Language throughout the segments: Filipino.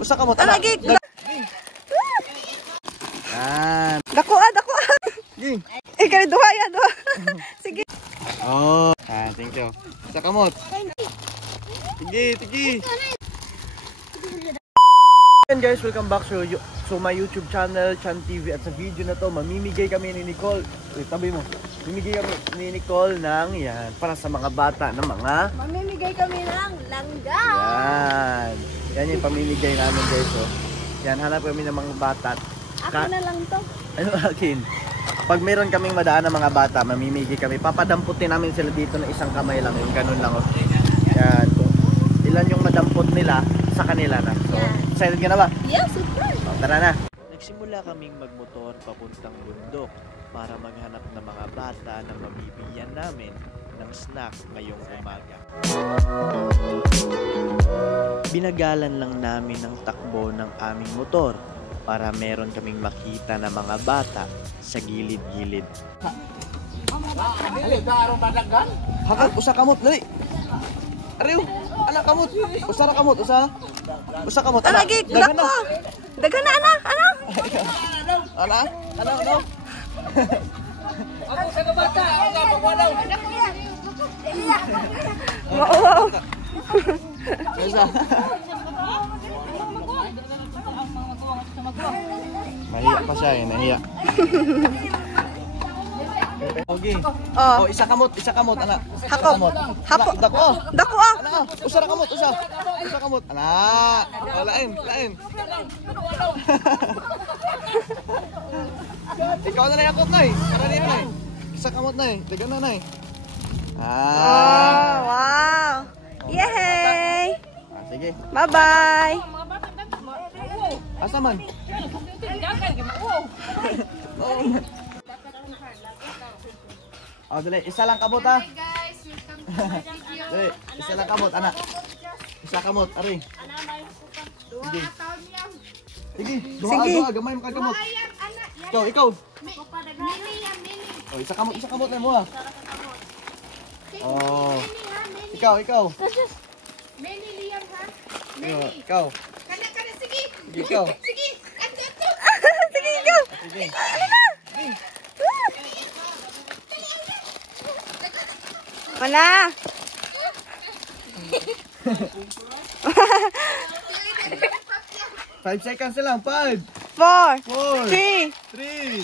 Usa ka mo ta. Lagi. Yan. Dako. Ging. Kani duha ya, duha. Sige. Oh, thank you. Usa ka mo. Sige. And guys, welcome back to my YouTube channel, Chan TV. At sa video na to, mamimigay kami ni Nicole. Wait, tabi mo. Mamimigay kami ni Nicole ng yan, para sa mga bata na mga... Mamimigay kami ng langga. Yan yung pamimigay namin guys. Oh. Yan, hanap kami ng mga bata. Ako na lang to. Ano akin? Pag meron kaming madaan ng mga bata, mamimigay kami. Papadamputin namin sila dito ng isang kamay lang. Yung ganun lang. Oh. Yan. So, ilan yung madampot nila sa kanila na. So, excited ka na ba? Yeah, super. So, tara na. Nagsimula kaming magmotor papuntang bundok para maghanap ng mga bata na mabibigyan namin ng snack ngayong umaga. Binagalan lang namin ang takbo ng aming motor para meron kaming makita na mga bata sa gilid-gilid. Hakot, usa kamot, dali. Ariw, anak kamot. Usa ra kamot, usa. Usa kamot. Lagi, dako. Dagan na, ana. Ano? Ako sa kabata, ako sa pagwalaw. Wow. Usa. Nahiya pa siya eh, nahiya. Okay. Oh, isa kamot, anak. Hakot. Hapo. Dako. Anak, usa ra kamot, usa. Usa kamot. Anak. Oh, lain. Ikaw na yakot na eh. Para niya na eh. Isa kamot na eh. Tiga na eh. Oh, wow. Yay. Sige. Bye-bye. Asa man? Oh, dali. Isa lang kamot ha. Dali. Isa lang kamot, anak. Isa kamot, ari. Sige. Sige. Duha. Gamay mo ka kamot. Ikaw. Oh, isa kamot na mo ha. Oh. Ikaw. Many Liam ha? Ikaw. Kana sige. Ikaw. Sige. Sige, ikaw. Sige. Wala. 5 seconds lang. 5, 4, 4, 3, 3,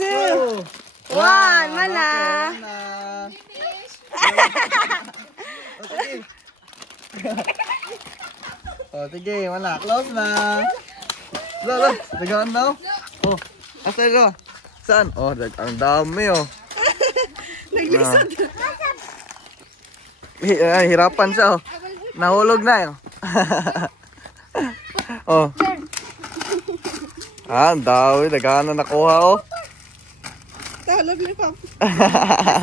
2, 1. Wala. Sige. Oh, sige, wala. Close na. Lola, dagaan daw. Oh, asa ito? Saan? Oh, ang dami oh. Naglisod. Hirapan siya oh. Nahulog na yun. Oh. Ang dami. Dagaan na nakuha oh. Talog ni Pap.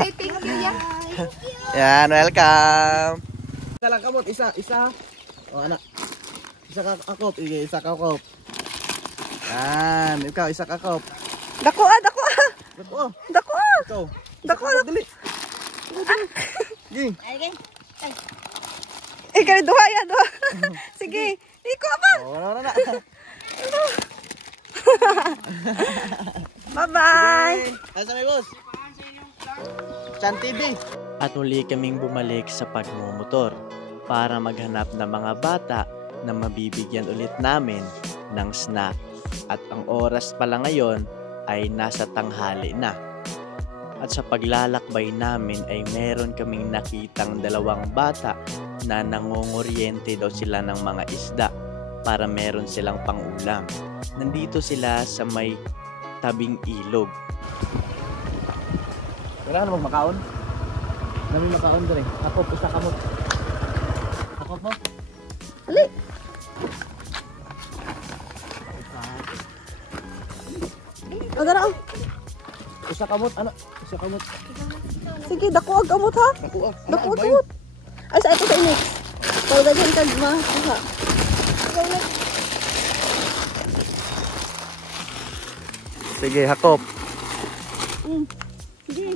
Say thank you ya. Yan, welcome. Isa lang kamot, isa. Oh, anak. Isa ka akop, isa ka akop. Yan, ikaw, isa ka akop. Dako. Ikaw. Dako. Dali. Ging. Kani duha ya, duha. Sige. Iko pa. Oh, wala. Bye-bye. Asa may boss? Chan TV. At muli kaming bumalik sa pagmumotor para maghanap ng mga bata na mabibigyan ulit namin ng snack. At ang oras pala ngayon ay nasa tanghali na. At sa paglalakbay namin ay meron kaming nakitang dalawang bata na nangunguryente daw sila ng mga isda para meron silang pangulam. Nandito sila sa may tabing ilog. Wala na magmakaon? Nami makaon dre. Ako pusa kamot. Ako po. Ali. Adara. Usa kamot ana. Usa kamot. Sige, dako ag amot ha. Dako ag amot. Ay sa ito sa inex. Pagdagan kag ma. Sige, hakop. Sige.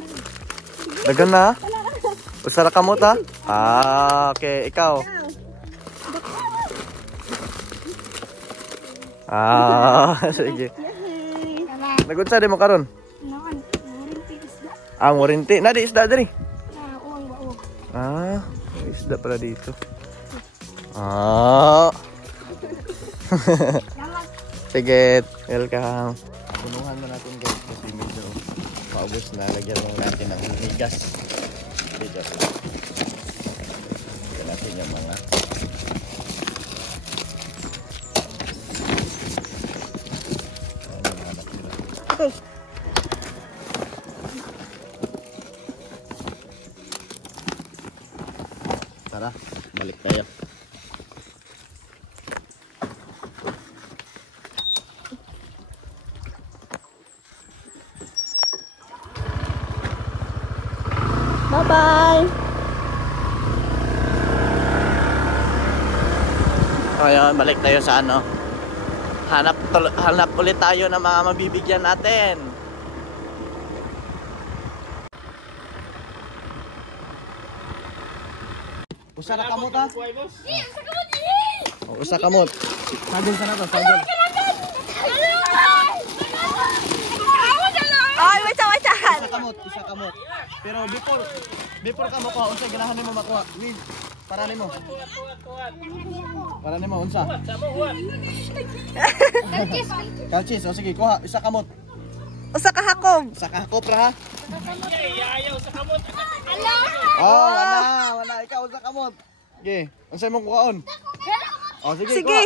Dagan na. Usa ra kamot ha. Okay, ikaw. Sige. Yay! Nagunsa di mo karon? Naman, warinti isda. Warinti. Nadi isda diri. Uwang baog. May isda pala dito. Sige, welcome. Punuhan mo natin guys kasi medyo maubos na. Lagyan mo natin ng migas. Dito. Lagyan natin yung mga Okay. tara, balik tayo. Bye-bye! Ngayon, balik tayo sa ano. Hanap ulit tayo ng mga mabibigyan natin. Usa ka kamot ha? Usa kamot. Sagol ka na to, sagol. Ay, wait out! Isa kamot. Pero before ka makuha, unsa ganahan nimo makuha? Win. Para nimo. Para nimo unsa? Kalchis, o sige, kuha isa kamot. Usa ka hakob. Isa ka kopra ha. Wala ikaw usa kamot. Sige, unsa imong kuhaon? O sige, Sige. kuha.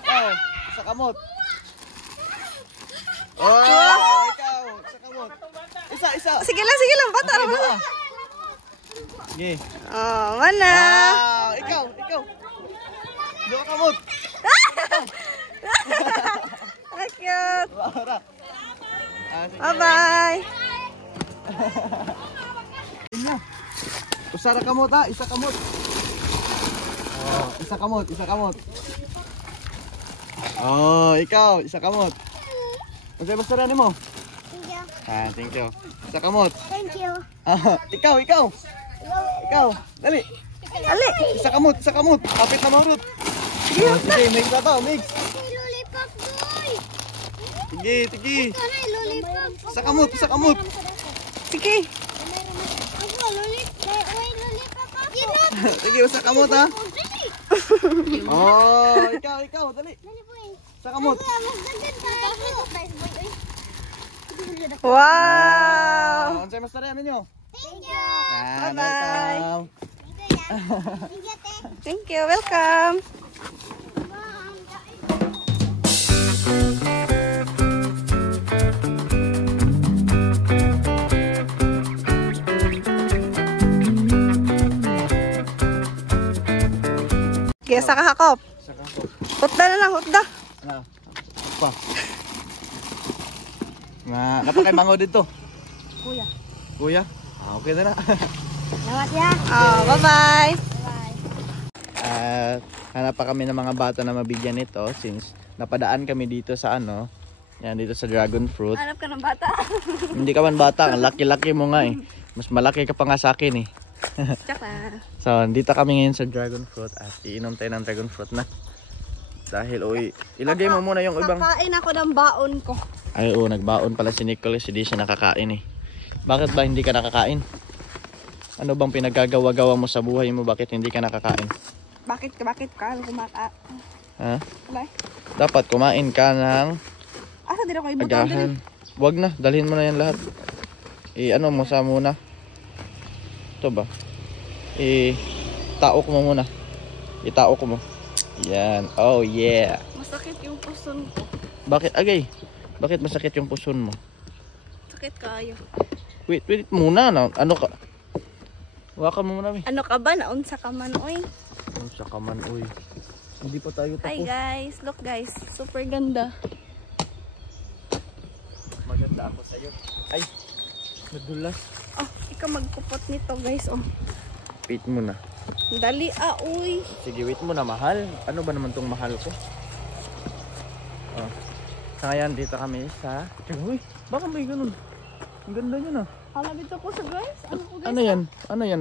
Ikaw, isa kamot. Ikaw, isa kamot. Isa. Sige lang, bata Okay, ra. dua. Sige. Oh, mana? Ikaw. Dua kamot. Ay, cute. Wala. Sige. Bye-bye. Usa ra kamot ha, isa kamot. Isa kamot. Ikaw, isa kamot. Unsa basta ra nimo? Thank you. Isa kamot. Thank you. Ikaw. Dali. Ali. Isa kamot. Kapit na marut. Sige, mix na to, mix. Lollipop, boy. Sige. Lollipop. Isa kamot. Sige. Ako, lollipop. Lollipop ako. Sige, isa kamot ha. Ikaw, dali. Isa kamot. Wow. Unsay mas tara ninyo? Thank you. Bye-bye. Welcome. Thank you. Welcome. Kesa ka hakop. Isa kamot. Hutda na lang, hutda. Ano? Pa. Napakay mango dito. Kuya? Okay na. Lawat ya. Bye-bye. Hanap pa kami ng mga bata na mabigyan nito since napadaan kami dito sa ano. Yan, dito sa dragon fruit. Hanap ka ng bata. Hindi ka man bata, ang laki-laki mo nga eh. Mas malaki ka pa nga sa akin eh. Tsaka. So, dito kami ngayon sa dragon fruit at iinom tayo ng dragon fruit na. Dahil, ilagay mo muna yung ibang... Kakain ako ng baon ko. Ay, nagbaon pala si Nicholas, hindi siya nakakain eh. Bakit ba hindi ka nakakain? Ano bang pinagagawa-gawa mo sa buhay mo? Bakit hindi ka nakakain? Bakit ka kumaka? Ha? Bye. Dapat kumain ka ng Asa din ako ibutan din. agahan. Wag na, dalhin mo na yan lahat. Ano mo sa muna? Ito ba? Taok mo muna. Itaok mo. Yan. Oh yeah. Masakit yung puson ko. Bakit agay? Bakit masakit yung puson mo? Sakit kayo. Wait muna na. Ano ka? Waka mo muna. Ano ka ba? Naunsa ka man, oy. Sa kaman, uy. Hindi pa tayo tapos. Hi guys. Look guys. Super ganda. Maganda ako sa'yo. Ay, nadulas. Oh, ikaw magpupot nito guys. Oh. Wait mo na. Dali uy. Sige, wait mo na, mahal. Ano ba naman tong mahal ko? Sa ngayon, dito kami sa... Uy, baka may ganun. Ang ganda niya na. Halabit ako sa guys. Ano ko guys? Ano yan?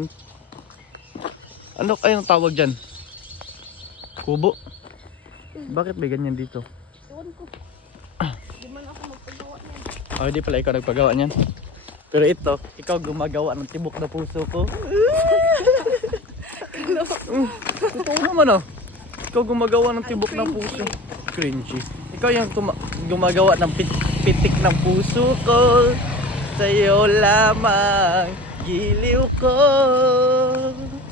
Ano kayong tawag dyan? Kubo? Bakit may ganyan dito? Ewan ko. Di man ako magpagawa niyan. Oh, hindi pala ikaw nagpagawa niyan. Pero ito, ikaw gumagawa ng tibok na puso ko. Totoo naman oh. Ikaw gumagawa ng tibok ng puso. Cringy. Ikaw yung gumagawa ng pitik ng puso ko. Sa'yo lamang giliw ko.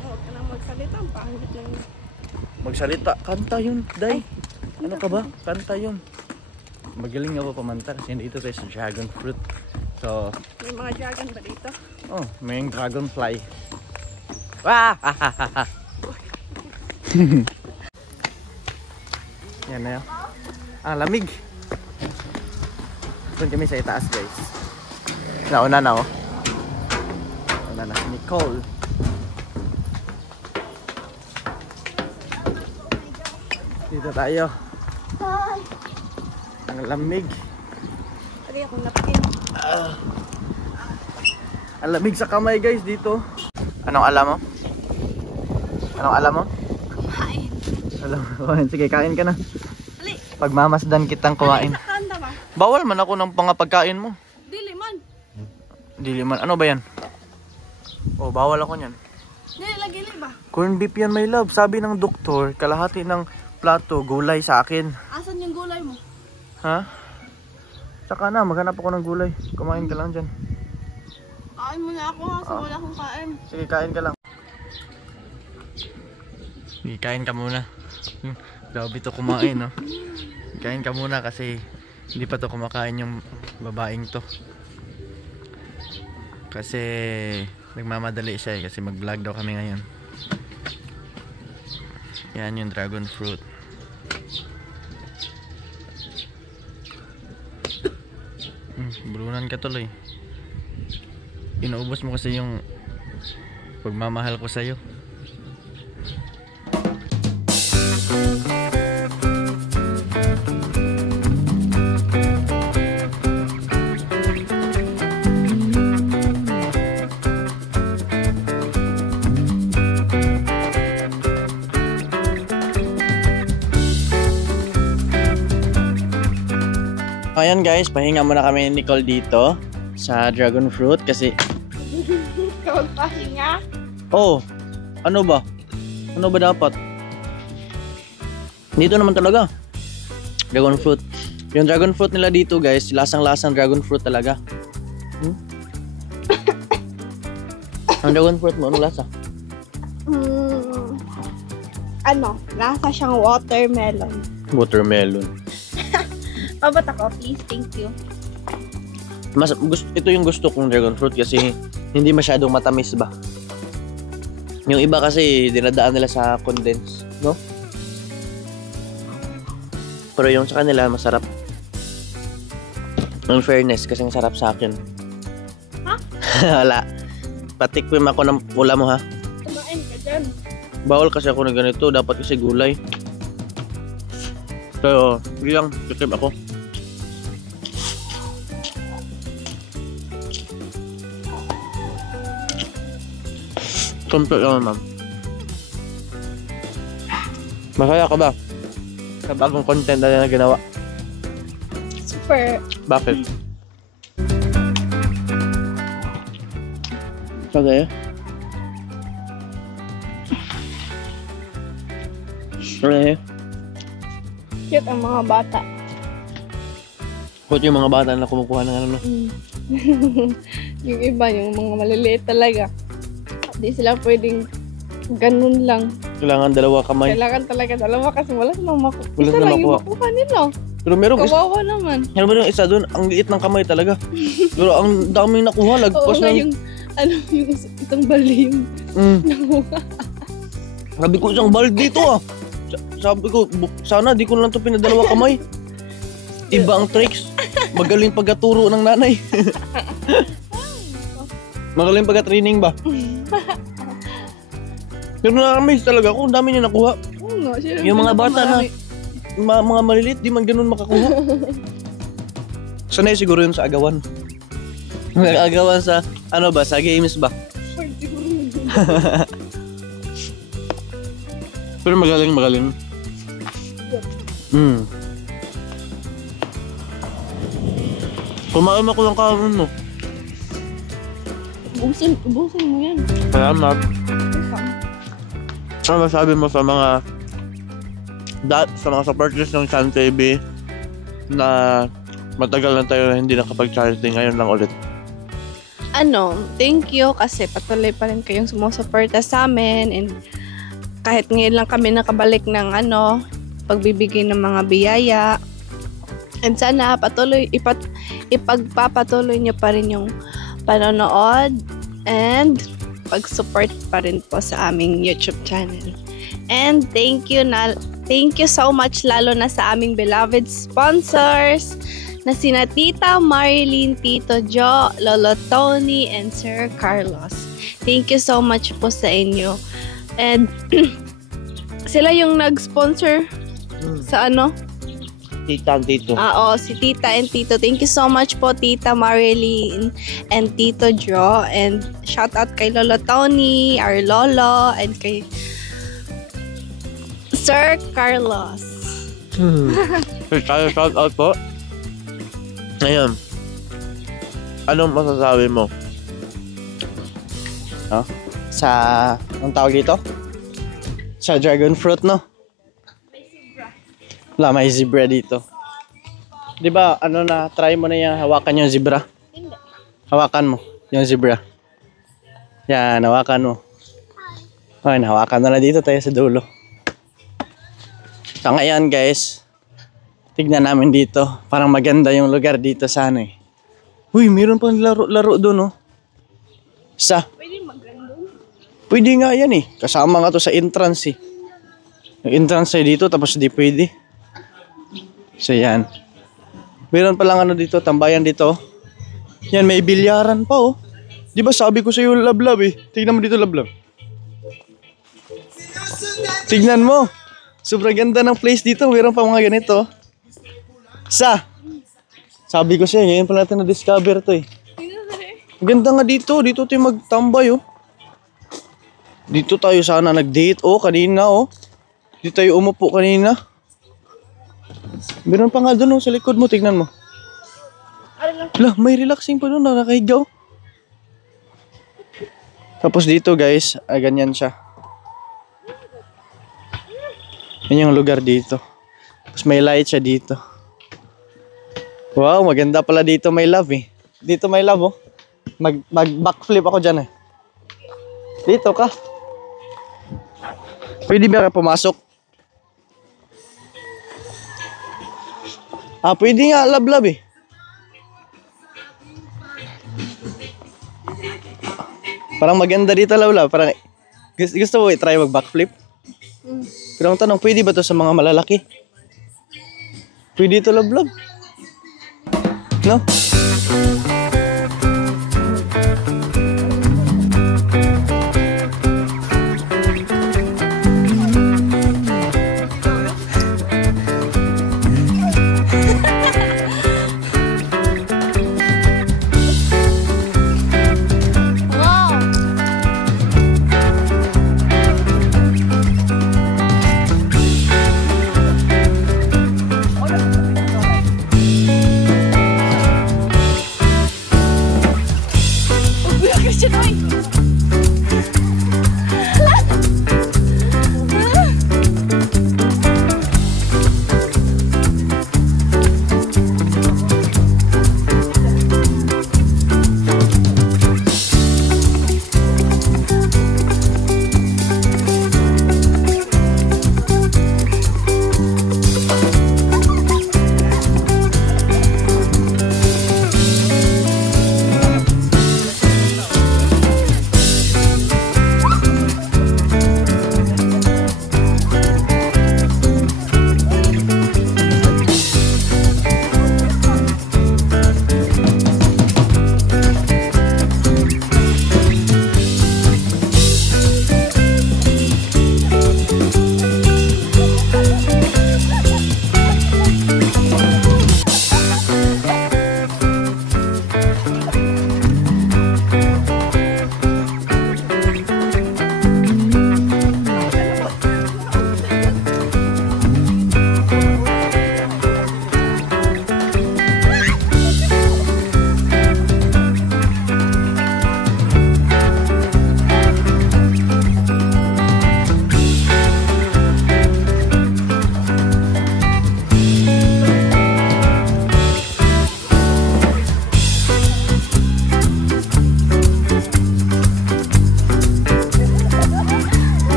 Huwag ka nang magsalita. Ang pangit lang yun. Magsalita, kanta yun, Day. Ano ka ba? Kanta yun. Magaling nga pa pamanta kasi dito tayo sa dragon fruit. So, May mga dragon ba dito? oh, may dragonfly. Wah! Yan na yun. Ang lamig. Doon kami sa itaas, guys. Nauna na, oh. Nauna na si Nicole. Dito tayo. Ang lamig. Pwede akong napkin. Ang lamig sa kamay, guys, dito. Anong alam mo? Anong alam mo? Kumain. Alam mo. Sige, kain ka na. Ali. Pagmamasdan kitang kumain. Sa kanda ba? Bawal man ako ng pangapagkain mo. Dili man. Dili man. Ano ba yan? Oh, bawal ako niyan. Dili lagi ba? Corn beef yan, my love. Sabi ng doktor, kalahati ng plato, gulay sa akin. Asan yung gulay mo? Ha? Saka na, maghanap ako ng gulay. Kumain ka lang dyan. Kain mo na ako ha. So wala akong kain. Sige, kain ka lang. Sige, kain ka muna. Grabe to kumain, no? Kain ka muna kasi hindi pa to kumakain yung babaeng to. Kasi nagmamadali siya kasi mag-vlog daw kami ngayon. Yan yung dragon fruit. Bulunan ka tuloy. Inuubos mo kasi yung pagmamahal ko sa'yo. Ayan guys, pahinga muna kami ni Nicole dito sa dragon fruit kasi Ikaw pahinga? oh, ano ba? Ano ba dapat? Dito naman talaga. Dragon fruit. Yung dragon fruit nila dito guys, lasang-lasang dragon fruit talaga. Ang dragon fruit mo, ano lasa? Ano? Lasa siyang watermelon. Watermelon. Pabat ako, please. Thank you. Mas ito yung gusto kong dragon fruit kasi hindi masyadong matamis ba. Yung iba kasi dinadaan nila sa condense, no? Pero yung sa kanila masarap. In fairness, kasing sarap sa akin. Ha? Wala. Patikwim ako ng ulam mo ha. Kumain ka dyan. Bawal kasi ako na ganito, dapat kasi gulay. Pero, hindi lang, tikim ako. Complete naman, ma'am. Masaya ka ba? Sa bagong content na ginawa. Super. Bakit? Sagay? Sagay? Cute ang mga bata. Ba't yung mga bata na kumukuha ng ano? Yung iba, yung mga maliliit talaga. Hindi sila pwedeng ganun lang. Kailangan dalawa kamay. Kailangan talaga dalawa kasi wala silang makuha. Wala Isa silang lang yung makuha. makuha nila. Pero meron isa. Kawawa naman. Meron ba yung isa doon? Ang liit ng kamay talaga. Pero ang daming nakuha. Oo Lagpas nga ng... yung, ano, yung itong bali yung nakuha. Sabi ko isang balde dito ah. Sabi ko, sana di ko lang ito pinadalawa kamay. Iba ang tricks. Magaling pagkaturo ng nanay. Magaling pagka-training ba? Pero na-amaze talaga ako. Ang dami niya nakuha. Oo nga. Yung mga bata na mga maliliit, di man ganun makakuha. Sanay siguro yun sa agawan. Agawan sa, ano ba, sa games ba? Pero magaling. Kumain ako ng karon mo. Ubusin mo yan. Salamat. Ano masabi mo sa mga supporters ng Chan TV na matagal na tayo hindi nakapag-charity, ngayon lang ulit? Thank you kasi patuloy pa rin kayong sumusuporta sa amin, and kahit ngayon lang kami nakabalik ng pagbibigay ng mga biyaya, and sana ipagpapatuloy nyo pa rin yung panonood and pag-support pa rin po sa aming YouTube channel. And thank you so much lalo na sa aming beloved sponsors na sina Tita Marilyn, Tito Jo, Lolo Tony, and Sir Carlos. Thank you so much po sa inyo. And sila yung nag-sponsor sa Tita and Tito. Si Tita and Tito. Thank you so much po, Tita Marilyn and Tito Jo. And shout out kay Lolo Tony, our Lolo, and kay Sir Carlos. Shout out po. Ngayon, anong masasabi mo? Ang tawag dito? Sa dragon fruit, no? Wala, may zebra dito. Di ba, try mo na yung hawakan yung zebra? Hindi. Hawakan mo yung zebra. Yan, hawakan mo. Okay, hawakan na dito tayo sa dulo. So ngayon guys, tignan namin dito. Parang maganda yung lugar dito sa Uy, meron pang laro doon, no? Pwede magandang. Pwede nga yan Kasama nga to sa entrance Yung entrance ay dito, tapos di pwede. So yan. Meron palang dito, tambayan dito. Yan, may bilyaran pa Di ba sabi ko sa iyo lablab Tignan mo dito lablab. Tignan mo. Sobrang ganda ng place dito. Meron pa mga ganito. Sabi ko siya, ngayon pa natin na-discover to Ganda nga dito. Dito tayo magtambay Dito tayo sana nag-date kanina Dito tayo umupo kanina. Meron pa nga doon sa likod mo, tignan mo. May relaxing pa doon, nakahigaw. Tapos dito guys, ganyan siya. Yan yung lugar dito. Tapos may light siya dito. Wow, maganda pala dito, my love Dito my love Mag-backflip ako dyan Dito ka. Pwede ba pumasok? Pwede nga, love Parang maganda dito, love. Parang, gusto mo try mag-backflip? Pero ang tanong, pwede ba to sa mga malalaki? Pwede ito, love. No?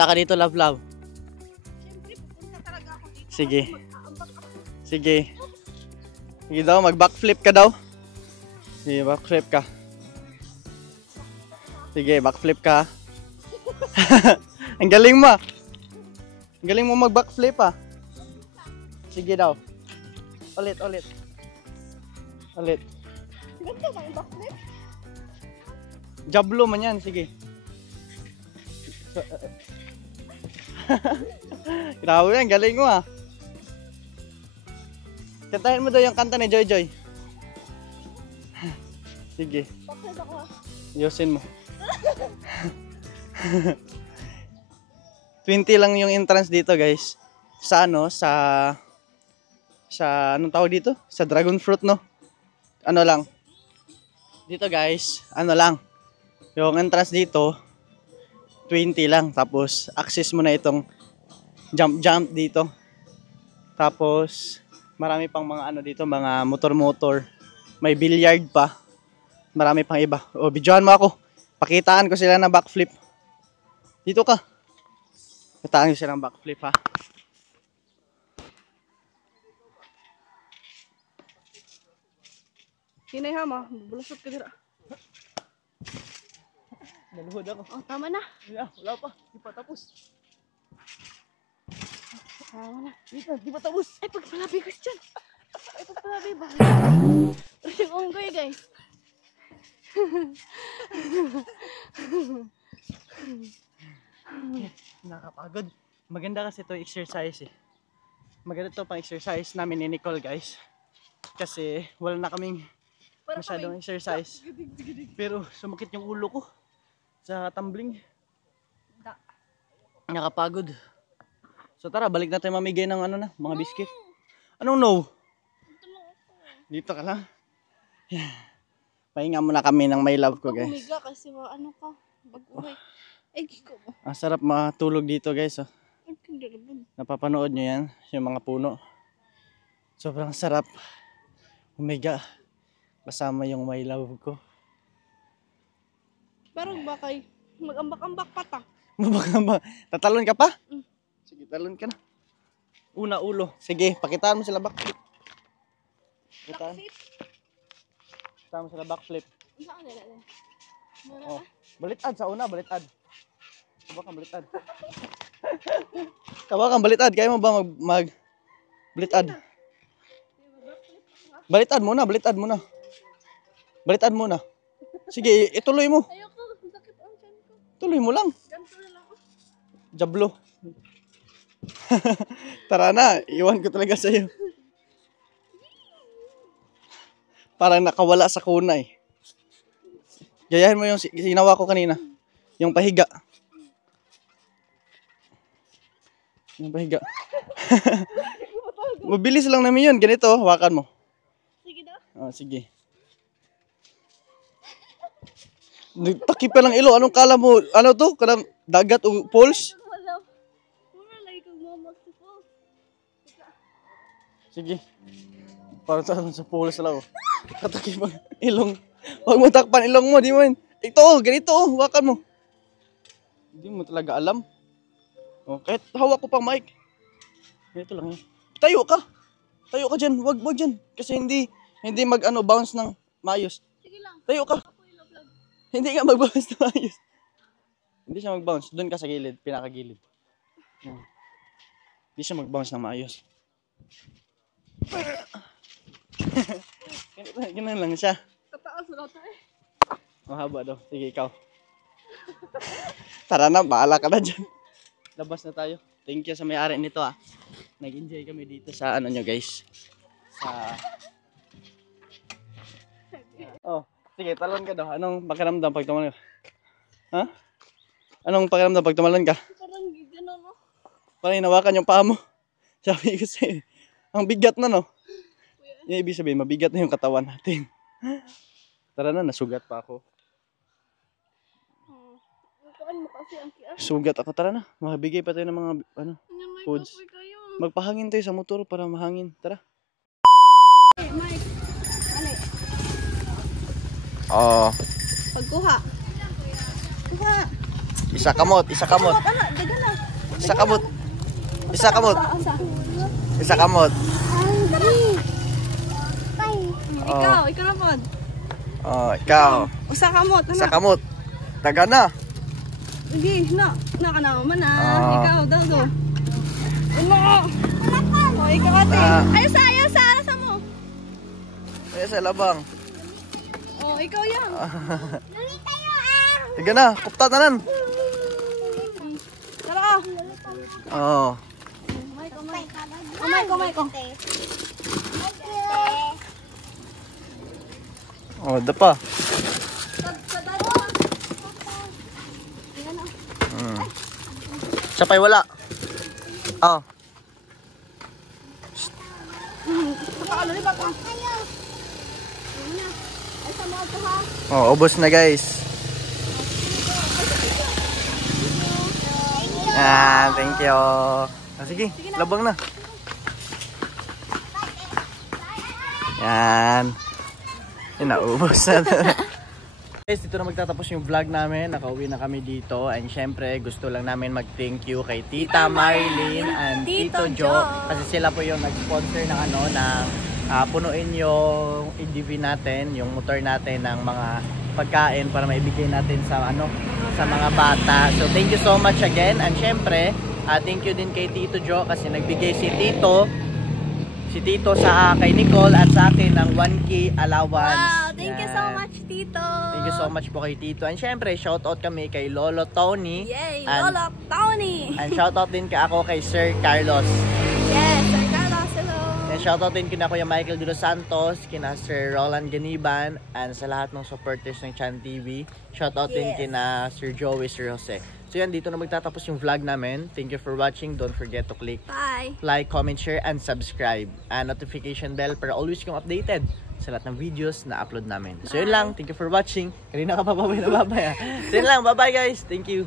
Banda ka dito, love love. Siyempre, pupunta talaga ako dito. Sige. Mag-aambak ako. Sige. Sige daw, mag-backflip ka daw. Sige, backflip ka. Sige, backflip ka. Ang galing mo. Ang galing mo mag-backflip ah. Sige daw. Ulit. Ganda ba yung backflip? Jablo man yan, sige. Grabe yan, galing mo ah. Kantahin mo daw yung kanta ni Joy Joy. Sige, Backflip ako. yosin mo. 20 lang yung entrance dito guys. Sa ano, sa anong tawag dito? Sa dragon fruit no? Ano lang. Dito guys, ano lang. Yung entrance dito 20 lang. Tapos access mo na itong jump dito. Tapos marami pang mga ano dito, mga motor. May billiard pa. Marami pang iba. O, videohan mo ako. Pakitaan ko sila ng backflip. Dito ka. Pakitaan ko sila ng backflip ha. Hinay ha, ma. Bulasot ka dira. Naluhod ako. Oh, tama na. Wala pa. Di pa tapos. Tama na. Di pa tapos. Ay, pagpalabi ko dyan. Ay, pagpalabi ba? Yung unggoy, guys. Nakakapagod. Maganda kasi ito exercise eh. Maganda ito pang exercise namin ni Nicole guys. Kasi wala na kaming masyadong exercise. Pero sumakit yung ulo ko sa tumbling. Nakapagod. So tara, balik na tayo mamigay ng ano na, mga biscuit. Anong no? Dito ka lang. Pahinga muna kami ng my love ko guys. Umiga kasi ano ka. Baguhay. Ay, giko mo. Ang sarap matulog dito guys. Oh. Ay, kindirabod. Napapanood nyo yan, yung mga puno. Sobrang sarap. Umiga. Kasama yung my love ko. Pero bakay, mag-ambak-ambak pa ta. Mabaka. Tatalon ka pa? Mm. Sige, talon ka na. Una, ulo. Sige, pakitaan mo sila backflip. Pakitaan. Pakitaan mo sila backflip. Saan nila? Oh. Balitad sa una, balitad. Kabakan balitad. Kabakan balitad. Kaya mo ba mag balitad? Balitad muna, balitad muna. Balitad muna. Sige, ituloy mo. Ayoko, sakit ang tiyan ko. Tuloy mo lang. Ganto na lang ako. Jablo. Tara na, iwan ko talaga sa'yo. Parang nakawala sa kunay. Gayahin mo yung ginawa ko kanina. Yung pahiga. Yung pahiga. Mabilis lang namin yun. Ganito, hawakan mo. Sige na. Oh, sige. Takip pa lang ilo. Anong kala mo? Ano to? Kanang dagat o falls? Wala. Wala lagi kang mamaksupo. Sige. Parang sa falls lang. Oh. Katakip ang ilong. Huwag mo takpan ilong mo. Di mo yun. Ito, ganito. Hawakan mo. Hindi mo talaga alam. Oh, kahit hawak ko pang mic. Ganito lang yan. Tayo ka. Tayo ka dyan. Wag dyan. Kasi hindi bounce ng maayos. Sige lang. Tayo ka. Ako yung vlog. Hindi ka mag-bounce ng maayos. Hindi siya mag-bounce. Doon ka sa gilid. Pinakagilid. Yan. Hindi siya mag-bounce ng maayos. Ganun lang siya. Tataas na ito eh. Mahaba daw. Sige, ikaw. Tara na, bahala ka na dyan. Labas na tayo. Thank you sa may-ari nito ah. Nag-enjoy kami dito sa ano nyo guys. Oh, sige, talon ka daw. Anong pakiramdam pag tumalon ka? Ha? Anong pakiramdam pag tumalon ka? Parang gano'n no? Parang hinawakan yung paa mo. Sabi ko sa'yo, ang bigat na no? Yung ibig sabihin, mabigat na yung katawan natin. Tara na, nasugat pa ako. Bukaan mo kasi ang kias. Sugat ako, tara na. Makabigay pa tayo ng mga ano, Yan may foods. kapoy kayo. Magpahangin tayo sa motor para mahangin. Tara. Mike. Ano? Oo. Pagkuha. Kuha. Isa kamot. Ano, dagan na. Isa kamot. Isa kamot. Isa kamot. Ikaw na po. Oh, ikaw. Usa kamot. Isa kamot. Taga na. Sige, na ka na man na. Ah. Ikaw daw do. Ano? Oh, ikaw ate. Ah. Ayos, arasa mo. Ay, sa labang. Oh, ikaw yan. Taga na. Kupta na nan. Tara ka. Oh. Kumay ko. Oh, dapa. Siya pa'y wala. Oh. Oh, ubos na guys. Thank you. Sige, labang na. Yan. Naubos na. Guys, dito na magtatapos yung vlog namin. Nakauwi na kami dito. And syempre, gusto lang namin mag-thank you kay Tita Marlene and Tito Joe. Kasi sila po yung nag-sponsor ng punuin yung ADV natin, yung motor natin ng mga pagkain para maibigay natin sa sa mga bata. So thank you so much again. And syempre, thank you din kay Tito Joe kasi nagbigay si Tito sa kay Nicole at sa akin ng 1K allowance. Wow, thank you so much, Tito. Thank you so much po kay Tito. And syempre, shoutout kami kay Lolo Tony. Yay, And- Lolo Tony. And shoutout din ako kay Sir Carlos. Yes, Sir Carlos, hello. And shoutout din kina Kuya Michael De Los Santos, kina Sir Roland Ganiban, and sa lahat ng supporters ng Chan TV. Shoutout din kina Sir Joey, Sir Jose. So yan, dito na magtatapos yung vlog namin. Thank you for watching. Don't forget to click Bye. like, comment, share, and subscribe. And notification bell para always kong updated sa lahat ng videos na upload namin. So yun lang. Thank you for watching. Kanina ka pa babay na babay. So yun lang. Bye-bye guys. Thank you.